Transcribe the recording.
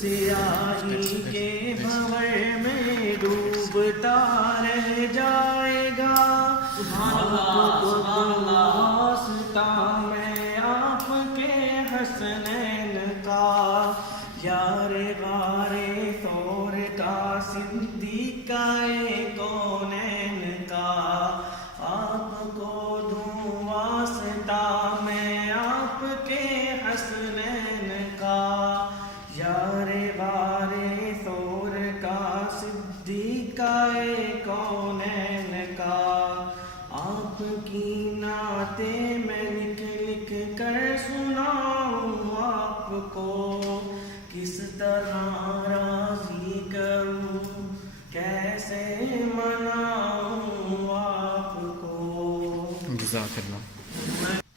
سیاہی کے بھنور میں ڈوبتا رہ جائے گا. آپ کو واسطہ میں آپ کے حسنین کا، یار غار ثور کا، صدیقہ کونین کا. آپ کو دوں واسطہ میں آپ کے حسنین کا، یار غار ثور کا، صدیقہ کونین کا. آپ کی نعتیں میں لکھ لکھ کر سناؤں آپ کو، کس طرح راضی کروں، کیسے مناؤں آپ کو. جزاک اللہ.